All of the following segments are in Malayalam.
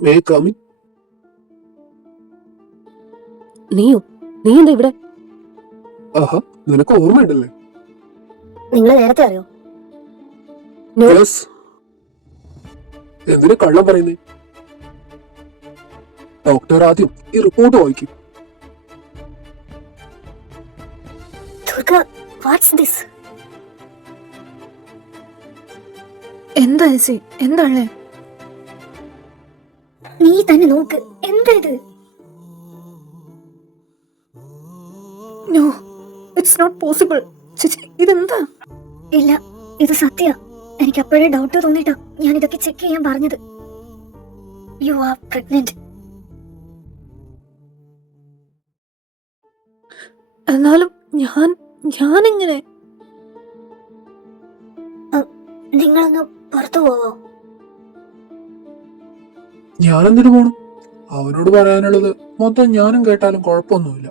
May come in. നീയോ? നീ എന്താ ഇവിടെ? ആഹാ, നിനക്ക് ഓർമ്മയുണ്ടല്ലേ? നിങ്ങൾ നേരത്തെ അറിയോ? യെസ്. എന്തിനു കള്ളം പറയുന്നേ? ഡോക്ടർ ആദ്യം ഈ റിപ്പോർട്ട് വായിക്കും. Durga, what's this? എന്താ ചേച്ചി? എന്താണേ? നീ തന്നെ നോക്ക്. എന്താ ഇത്? No, it's not possible. ചേച്ചി, ഇതെന്താ? ഇല്ല, ഇത് സത്യ. എനിക്ക് അപ്പോഴേ ഡൗട്ട് തോന്നിട്ടാ ഞാൻ ഇതൊക്കെ ചെക്ക് ചെയ്യാൻ പറഞ്ഞത്. You are pregnant. എന്നാലും ഞാനെങ്ങനെ? നിങ്ങളൊന്ന് പുറത്തു പോവോ? ഞാനെന്തിനു പോണം? അവനോട് പറയാനുള്ളത് മൊത്തം ഞാനും കേട്ടാലും കുഴപ്പമൊന്നുമില്ല.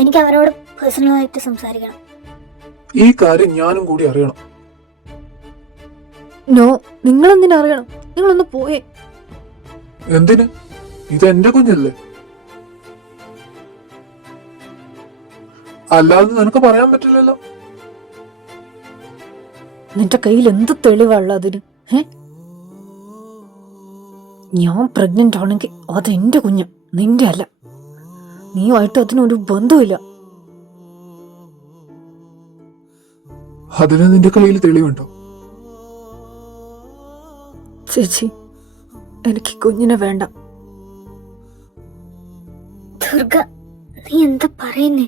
എനിക്ക് അവരോട് പേഴ്സണലായിട്ട് സംസാരിക്കണം. ഈ കാര്യം ഞാനും കൂടി അറിയണം. നോ, നിങ്ങളെന്തിനാ അറിയണം? നിങ്ങളൊന്ന് പോയേ. എന്തിന്? ഇത് എന്റെ കുഞ്ഞല്ലേ. അല്ലാതെ നിനക്ക് പറയാൻ പറ്റില്ലല്ലോ. നിന്റെ കയ്യിൽ എന്ത് തെളിവാണല്ലോ അതിന്? ഞാൻ പ്രഗ്നന്റ് ആണെങ്കിൽ അത് എന്റെ കുഞ്ഞ്, നിന്റെ അല്ല. നീയുമായിട്ട് അതിനൊരു ബന്ധമില്ല. അതിന് നിന്റെ കയ്യിൽ തെളിവുണ്ടോ? ചേച്ചി, എനിക്ക് കുഞ്ഞിനെ വേണ്ട. ദുർഗ, നീ എന്താ പറയുന്നേ?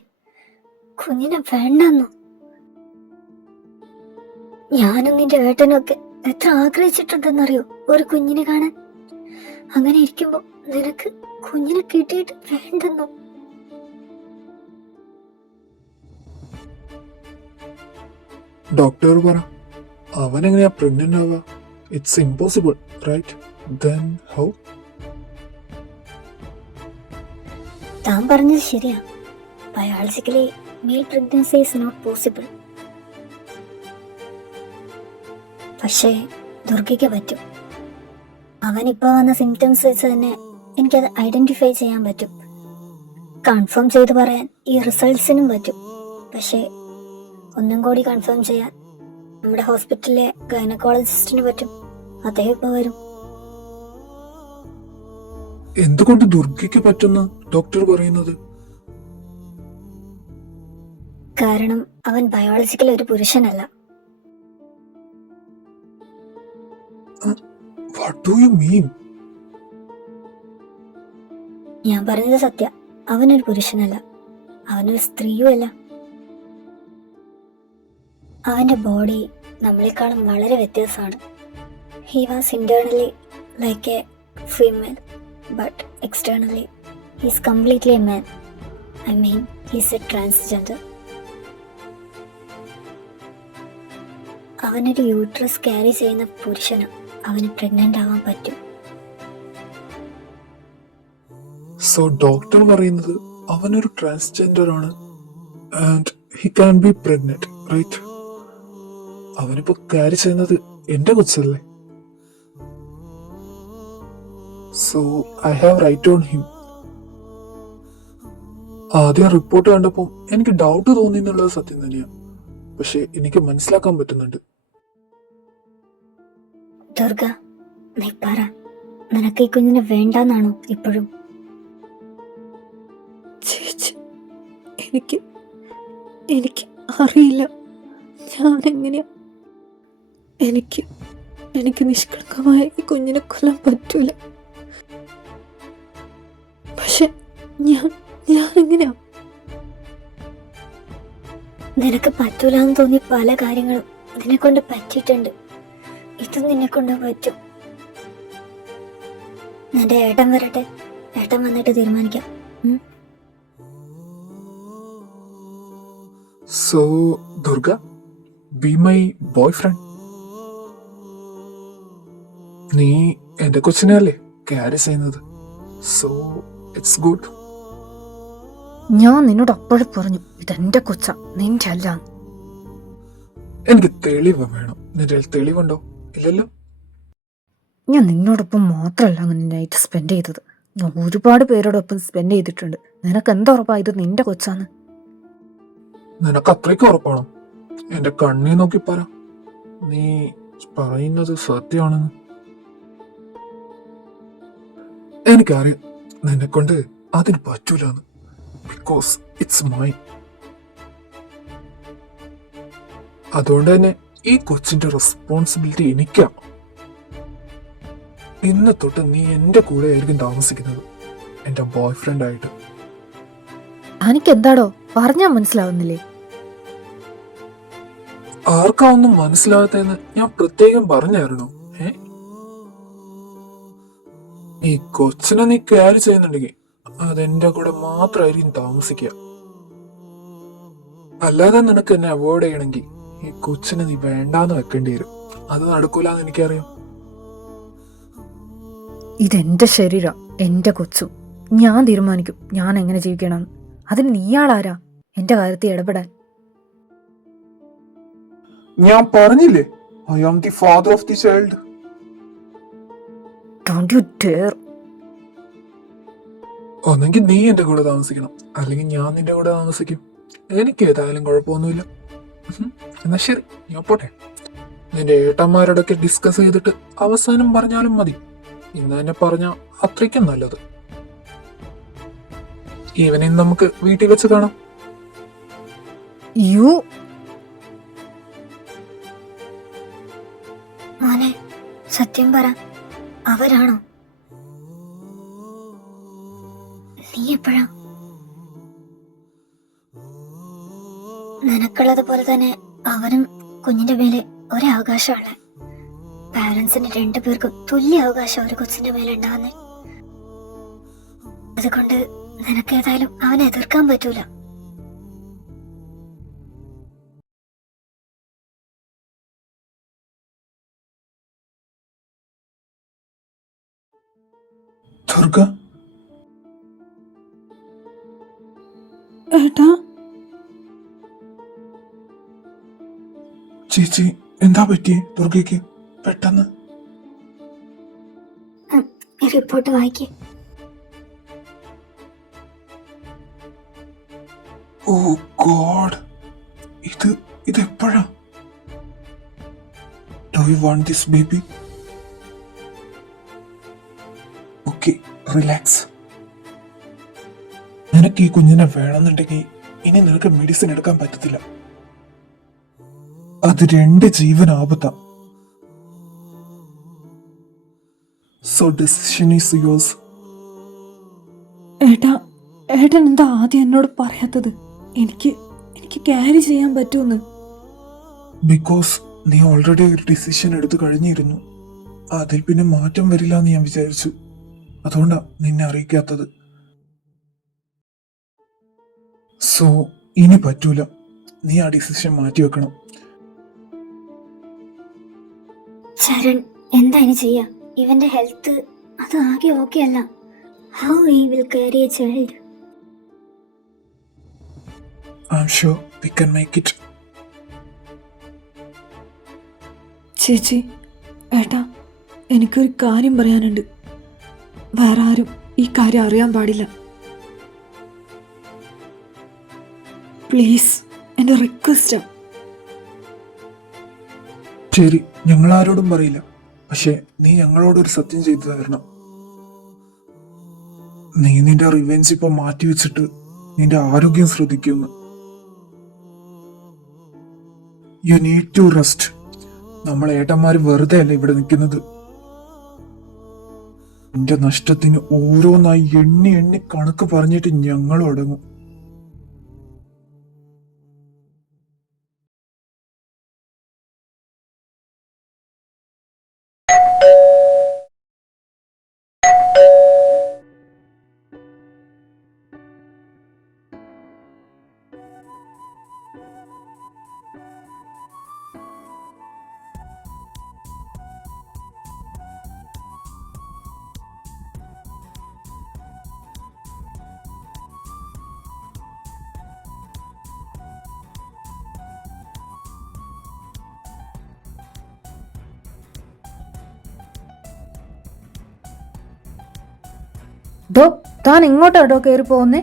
കുഞ്ഞിനെ വേണ്ടെന്നോ? ഞാനും നിന്റെ ഏട്ടനൊക്കെ എത്ര ആഗ്രഹിച്ചിട്ടുണ്ടെന്നറിയോ ഒരു കുഞ്ഞിനെ കാണാൻ. അങ്ങനെ ഇരിക്കുമ്പോ നിനക്ക് കുഞ്ഞിനെ കിട്ടിയിട്ട് വേണ്ടെന്നോ? ഡോക്ടർ പറ, അവൻ എങ്ങനെയാ പ്രഗ്നന്റ് ആവാ? It's impossible, right? Then how? താൻ പറഞ്ഞത് ശരിയാ. Biologically male pregnancy is not possible. പക്ഷേ ദുർഗയ്ക്ക് പറ്റും. അവനിപ്പോ വന്ന സിംറ്റംസ് വെച്ച് തന്നെ എനിക്കത് ഐഡന്റിഫൈ ചെയ്യാൻ പറ്റും. കൺഫേം ചെയ്ത് പറയാൻ ഈ റിസൾട്ട്സിനും പറ്റും. പക്ഷേ ഒന്നും കൂടി കൺഫേം ചെയ്യാൻ നമ്മുടെ ഹോസ്പിറ്റലിലെ ഗൈനക്കോളജിസ്റ്റിന് പറ്റും. അദ്ദേഹം ഇപ്പൊ വരും. എന്തുകൊണ്ട് ദുർഗയ്ക്ക് പറ്റുന്ന ഡോക്ടർ പറയുന്നത്? കാരണം അവൻ ബയോളജിക്കലി ഒരു പുരുഷനല്ല. What do you mean? ഞാൻ പറഞ്ഞത് സത്യ. അവനൊരു പുരുഷനല്ല, അവനൊരു സ്ത്രീയുമല്ല. അവന്റെ ബോഡി നമ്മളെക്കാളും വളരെ വ്യത്യാസമാണ്. He was internally like A female, but externally he's completely a man. I mean he's A transgender. അവനൊരു യൂട്രസ് ക്യാരി ചെയ്യുന്ന പുരുഷന് അവന് പ്രഗ്നന്റ് ആവാൻ പറ്റും. സോ ഡോക്ടർ പറയുന്നത് അവനൊരു ട്രാൻസ്ജെൻഡർ ആണ് and he can be pregnant, right? അവനിപ്പോ ക്യാരി ചെയ്യുന്നത് എന്റെ കൊച്ചല്ലേ. So I have right on him. ആദ്യം റിപ്പോർട്ട് കണ്ടപ്പോ എനിക്ക് ഡൗട്ട് തോന്നി എന്നുള്ളത് സത്യം തന്നെയാണ്. പക്ഷെ എനിക്ക് മനസ്സിലാക്കാൻ പറ്റുന്നുണ്ട്. ദുർഗ, നീ പറ, നിനക്ക് ഈ കുഞ്ഞിനെ വേണ്ടെന്നാണോ ഇപ്പോഴും? ചേച്ചി, എനിക്ക് അറിയില്ല ഞാൻ എങ്ങനെയാ. എനിക്ക് നിഷ്കളങ്കമായ ഈ കുഞ്ഞിനെ കൊല്ലാൻ പറ്റൂല. പക്ഷെ ഞാൻ എങ്ങനെയാ? നിനക്ക് പറ്റൂലെന്ന് തോന്നി പല കാര്യങ്ങളും നിന്നെ കൊണ്ട് പറ്റിയിട്ടുണ്ട്. ഇത് നിന്നെ കൊണ്ട് പറ്റും. നിന്റെ ഏട്ടൻ വരട്ടെ, ഏട്ടൻ വന്നിട്ട് തീരുമാനിക്കാം. So Durga, be my boy friend. നീ എന്റെ കൊച്ചിനെ അല്ലേ ക്യാരി ചെയ്യുന്നത്. So it's good. ഞാൻ നിന്നോട് അപ്പോഴും പറഞ്ഞു ഇതെന്റെ കൊച്ച, നിന്റെ അല്ല. എനിക്ക് തെളിവ് വേണം. നിന്റെ തെളിവുണ്ടോ? ഇല്ലല്ലോ. ഞാൻ നിന്നോടൊപ്പം മാത്രമല്ല അങ്ങനെ നൈറ്റ് സ്പെൻഡ് ചെയ്തത്. ഞാൻ ഒരുപാട് പേരോടൊപ്പം സ്പെൻഡ് ചെയ്തിട്ടുണ്ട്. നിനക്ക് എന്തുറപ്പാ ഇത് നിന്റെ കൊച്ചാന്ന്? നിനക്ക് അത്രയ്ക്ക് ഉറപ്പാണോ? എന്റെ കണ്ണി നോക്കി പറ, നീ പറയുന്നത് സത്യമാണെന്ന്. എനിക്കറിയാം നിന്നെക്കൊണ്ട് അതിന് പറ്റൂലെന്ന്. Because it's mine. അതുകൊണ്ട് തന്നെ ഈ കൊച്ചിന്റെ റെസ്പോൺസിബിലിറ്റി എനിക്കാ. ഇന്ന് തൊട്ട് നീ എന്റെ കൂടെ ആയിരിക്കും താമസിക്കുന്നത്, എന്റെ ബോയ് ഫ്രണ്ട് ആയിട്ട്. എനിക്ക് എന്താടോ പറഞ്ഞാ മനസ്സിലാവുന്നില്ലേ? ആർക്കാ ഒന്നും മനസ്സിലാകത്തെന്ന് ഞാൻ പ്രത്യേകം പറഞ്ഞായിരുന്നു. ഈ കൊച്ചിനെ നീ കെയർ ചെയ്യുന്നുണ്ടെങ്കിൽ അതെന്റെ കൂടെ മാത്രമായിരിക്കും താമസിക്കുക. അല്ലാതെ നിനക്ക് എന്നെ അവോയ്ഡ് ചെയ്യണമെങ്കിൽ ഈ കൊച്ചിനെ നീ വേണ്ടാന്ന് വെക്കേണ്ടി വരും. അത് നടക്കൂലെന്ന് എനിക്കറിയാം. ഇതെന്റെ ശരീരം, എന്റെ കൊച്ചും. ഞാൻ തീരുമാനിക്കും ഞാൻ എങ്ങനെ ജീവിക്കണമെന്ന്. അതിന് നീയാളാരാ എന്റെ കാര്യത്തിൽ ഇടപെടാൻ? ഞാൻ പറഞ്ഞില്ലേ, I am the father of the child. Don't you dare. ഒന്നെങ്കിൽ നീ എന്റെ കൂടെ താമസിക്കണം, അല്ലെങ്കിൽ ഞാൻ നിന്റെ കൂടെ താമസിക്കും. എനിക്ക് ഏതായാലും കുഴപ്പമൊന്നുമില്ല. എന്നാ ശരി, ഞാൻ പോട്ടെ. നിന്റെ ഏട്ടന്മാരോടൊക്കെ ഡിസ്കസ് ചെയ്തിട്ട് അവസാനം പറഞ്ഞാലും മതി. ഇന്ന് തന്നെ പറഞ്ഞ അത്രയ്ക്കും നല്ലത്. ഈവനിങ് നമുക്ക് വീട്ടിൽ വെച്ച് കാണാം. യു മോനെ, സത്യം പറ, അവരാണോ? നീ എപ്പോഴാ? നിനക്കുള്ളത് പോലെ തന്നെ അവനും കുഞ്ഞിന്റെ മേലെ ഒരവകാശമാണ്. പാരന്റ്സിന് രണ്ടുപേർക്കും തുല്യ അവകാശം ഒരു കൊച്ചിന്റെ മേലെ ഉണ്ടാവുന്നേ. അതുകൊണ്ട് നിനക്ക് ഏതായാലും അവനെ എതിർക്കാൻ പറ്റൂല. ദുർഗ, ഏട്ടാ, ചേച്ചി എന്താ പറ്റിയേ ദുർഗയ്ക്ക് പെട്ടെന്ന്? റിപ്പോർട്ട് വായിക്കേ. ഓ ഗോഡ്, ഇതെപ്പോഴാ? Do you want this baby? Okay, relax. നിനക്ക് ഈ കുഞ്ഞിനെ വേണമെന്നുണ്ടെങ്കിൽ ഇനി നിനക്ക് മെഡിസിൻ എടുക്കാൻ പറ്റത്തില്ല. അത് 2 ജീവൻ ആപത്താ. So decision is yours. ഏട്ടൻ എന്താ ആദ്യം എന്നോട് പറയാത്തത്? എനിക്ക് ക്യാരി ചെയ്യാൻ പറ്റുമെന്ന്. ബിക്കോസ് നീ ഓൾറെഡി ഒരു ഡിസിഷൻ എടുത്തു കഴിഞ്ഞിരുന്നു. അതിൽ പിന്നെ മാറ്റം വരില്ല എന്ന് ഞാൻ വിചാരിച്ചു. അതുകൊണ്ടാ നിന്നെ അറിയിക്കാത്തത്. സോ ഇനി പറ്റൂല, നീ ആ ഡിസിഷൻ മാറ്റി വെക്കണം. ശരൺ, എന്താ ഇനി ചെയ്യാ? ഇവന്റെ ഹെൽത്ത് അത് ആകെ ഓക്കെ അല്ല. How he will carry a child? I am sure we can make it. ചേച്ചി, ഏട്ടാ, എനിക്കൊരു കാര്യം പറയാനുണ്ട്. വേറെ ആരും ഈ കാര്യം അറിയാൻ പാടില്ല. പ്ലീസ്, എൻ്റെ റിക്വസ്റ്റാ. ശരി, ഞങ്ങൾ ആരോടും പറയില്ല. പക്ഷെ നീ ഞങ്ങളോടൊരു സത്യം ചെയ്തു തരണം. നീ നിന്റെ റിവെഞ്ച് ഇപ്പൊ മാറ്റിവെച്ചിട്ട് നിന്റെ ആരോഗ്യം ശ്രദ്ധിക്കുന്നു. You need to rest. നമ്മൾ ഏട്ടന്മാര് വെറുതെ അല്ല ഇവിടെ നിൽക്കുന്നത്. നിന്റെ നഷ്ടത്തിന് ഓരോന്നായി എണ്ണി എണ്ണി കണക്ക് പറഞ്ഞിട്ട് ഞങ്ങളും അടങ്ങും. ഡോ, താൻ ഇങ്ങോട്ടാടോ കയറി പോകുന്നേ?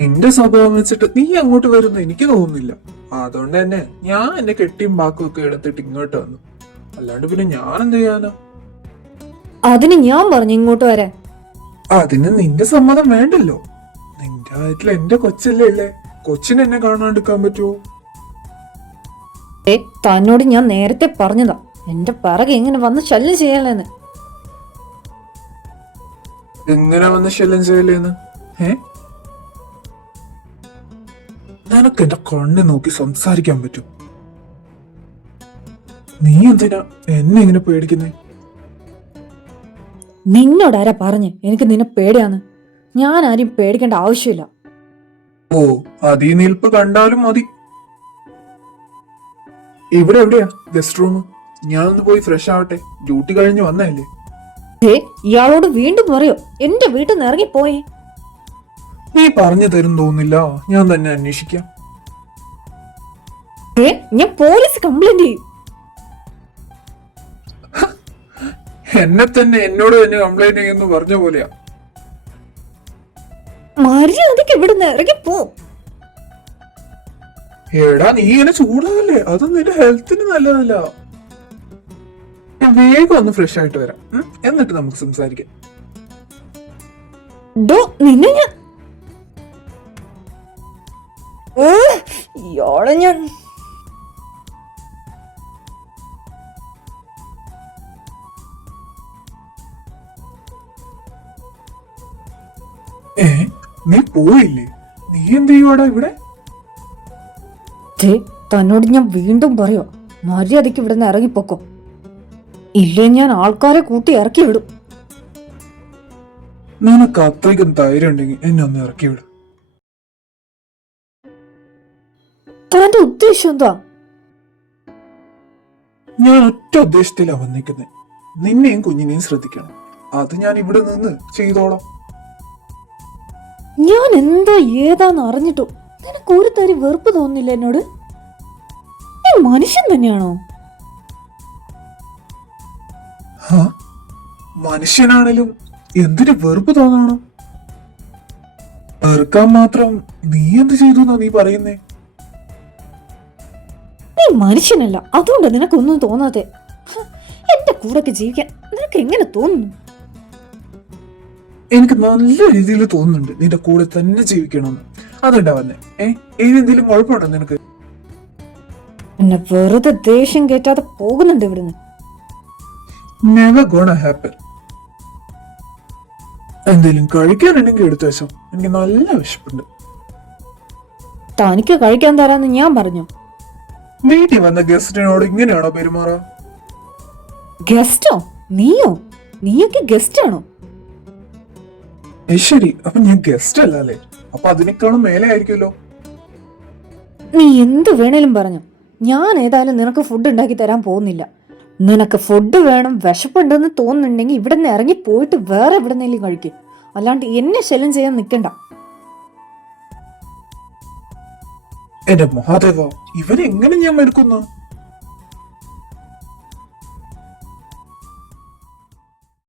നിന്റെ സ്വഭാവം വെച്ചിട്ട് നീ അങ്ങോട്ട് വരുന്ന എനിക്ക് തോന്നുന്നില്ല. അതുകൊണ്ട് തന്നെ ഞാൻ എന്റെ കെട്ടിയും ബാക്കും ഒക്കെ എടുത്തിട്ട് ഇങ്ങോട്ട് വന്നു. അല്ലാണ്ട് പിന്നെ ഞാൻ എന്ത് ചെയ്യാനാ? അതിന് ഞാൻ പറഞ്ഞു ഇങ്ങോട്ട് വരാൻ. അതിന് നിന്റെ സമ്മതം വേണ്ടല്ലോ. നിന്റെ വയറ്റിൽ എന്റെ കൊച്ചല്ലേ ഉള്ളേ. കൊച്ചിനെ എന്നെ കാണാണ്ടിരിക്കാൻ പറ്റുമോ? തന്നോട് ഞാൻ നേരത്തെ പറഞ്ഞതാ എന്റെ പിറകെ ഇങ്ങനെ വന്ന് ശല്യം ചെയ്യാലെന്ന്. എങ്ങനെ വന്ന് ശല്യം ചെയ്യലേന്ന്? നിനക്ക് എന്റെ കണ്ണ് നോക്കി സംസാരിക്കാൻ പറ്റും? നീ എന്തിനാ എന്നെ ഇങ്ങനെ പേടിക്കുന്നേ? നിന്നോടാരാ പറഞ്ഞ് എനിക്ക് നിന്നെ പേടിയാന്ന്? ഞാൻ ആരും പേടിക്കേണ്ട ആവശ്യമില്ല. ഓ, അതീ നിൽപ്പ് കണ്ടാലും മതി. ഇവിടെ എവിടെയാ ഗസ്റ്റ് റൂം? ഞാനൊന്ന് പോയി ഫ്രഷ് ആവട്ടെ. ഡ്യൂട്ടി കഴിഞ്ഞ് വന്നല്ലേ. ഇയാളോട് വീണ്ടും പറയോ എന്റെ വീട്ടിൽ നിന്ന് ഇറങ്ങിപ്പോയേ? നീ പറഞ്ഞു തരും തോന്നില്ല. ഞാൻ തന്നെ അന്വേഷിക്കാം. ഞാൻ പോലീസ് കംപ്ലൈന്റ് ചെയ്യും. എന്നെ തന്നെ എന്നോട് തന്നെ കംപ്ലൈന്റ് ചെയ്യുന്നു പറഞ്ഞ പോലെയാ. മര്യാദക്ക് ഇവിടുന്ന് ഇറങ്ങിപ്പോ. എടാ, നീ ഇങ്ങനെ ചൂടാവല്ലേ. അതൊന്നും നിന്റെ ഹെൽത്തിന് നല്ലതല്ല. ഞാൻ വേഗം ഒന്ന് ഫ്രഷ് ആയിട്ട് വരാം. എന്നിട്ട് നമുക്ക് സംസാരിക്കാം. നിന്നെ ഞാൻ ഇയാളെ ഞാൻ നീ പോയില്ലേ? നീ എന്ത് ചെയ്യുവാടാ ഇവിടെ? തന്നോട് ഞാൻ വീണ്ടും പറയോ മര്യാദക്ക് ഇവിടുന്ന് ഇറങ്ങിപ്പോക്കോ. ഇല്ലേ ഞാൻ ആൾക്കാരെ കൂട്ടി ഇറക്കി വിടും. നിനക്ക് അത്രയ്ക്കും ധൈര്യം ഉണ്ടെങ്കിൽ എന്നെ ഒന്ന് ഇറക്കി വിടും. തന്റെ ഉദ്ദേശം എന്താ? ഞാൻ ഒറ്റ ഉദ്ദേശത്തിലാ വന്നിരിക്കുന്നത്. നിന്നെയും കുഞ്ഞിനെയും ശ്രദ്ധിക്കണം. അത് ഞാൻ ഇവിടെ നിന്ന് ചെയ്തോളാം. ഞാൻ എന്താ ഏതാന്ന് അറിഞ്ഞിട്ടോ നിനക്ക് ഒരു തരി വെറുപ്പ് തോന്നില്ല എന്നോട്? നീ മനുഷ്യൻ തന്നെയാണോ? മനുഷ്യനാണേലും എന്തിനു വെറുപ്പ് തോന്നണം? വെറുക്കാൻ മാത്രം നീ എന്ത് ചെയ്തു എന്നാ നീ പറയുന്നേ? നീ മനുഷ്യനല്ല, അതുകൊണ്ട് നിനക്കൊന്നും തോന്നാതെ. എന്റെ കൂടെ ജീവിക്കാൻ നിനക്ക് എങ്ങനെ തോന്നുന്നു? എനിക്ക് നല്ല രീതിയിൽ തോന്നുന്നുണ്ട് നിന്റെ കൂടെ തന്നെ ജീവിക്കണമെന്ന്. അതുണ്ടാ വന്നേ. ഇനി എന്തെങ്കിലും കുഴപ്പമുണ്ടോ നിനക്ക്? എന്നെ വെറുതെ ദേഷ്യം കേറ്റാതെ പോകുന്നുണ്ട് ഇവിടുന്ന്. Never gonna happen. എന്തെങ്കിലും കഴിക്കാനുണ്ടെങ്കിൽ എടുത്തു വെച്ചോ. എനിക്ക് നല്ല വിശപ്പുണ്ട്. തനിക്ക് കഴിക്കാൻ തരാന്ന് ഞാൻ പറഞ്ഞു. വീട്ടിൽ വന്ന ഗസ്റ്റിനോട് ഇങ്ങനെയാണോ പെരുമാറാ? ഗസ്റ്റോ? നീയോ? നീയൊക്കെ ഗസ്റ്റ് ആണോ? ശരി, അപ്പൊ ഞാൻ ഗസ്റ്റ് അല്ല അല്ലേ? അപ്പൊ അതിനേക്കാളും മേലെ ആയിരിക്കുമല്ലോ. നീ എന്ത് വേണേലും പറഞ്ഞു. ഞാൻ ഏതായാലും നിനക്ക് ഫുഡ് ഉണ്ടാക്കി തരാൻ പോകുന്നില്ല. നിനക്ക് ഫുഡ് വേണം, വിശപ്പുണ്ടെന്ന് തോന്നുന്നുണ്ടെങ്കിൽ ഇവിടെ നിന്ന് ഇറങ്ങി പോയിട്ട് വേറെ എവിടെന്നെങ്കിലും കഴിക്കും. അല്ലാണ്ട് എന്നെ ശല്യം ചെയ്യാൻ നിൽക്കണ്ട. എന്റെ മഹാദേവ, ഇവരെങ്ങനെ ഞാൻ മെടുക്കുന്നു?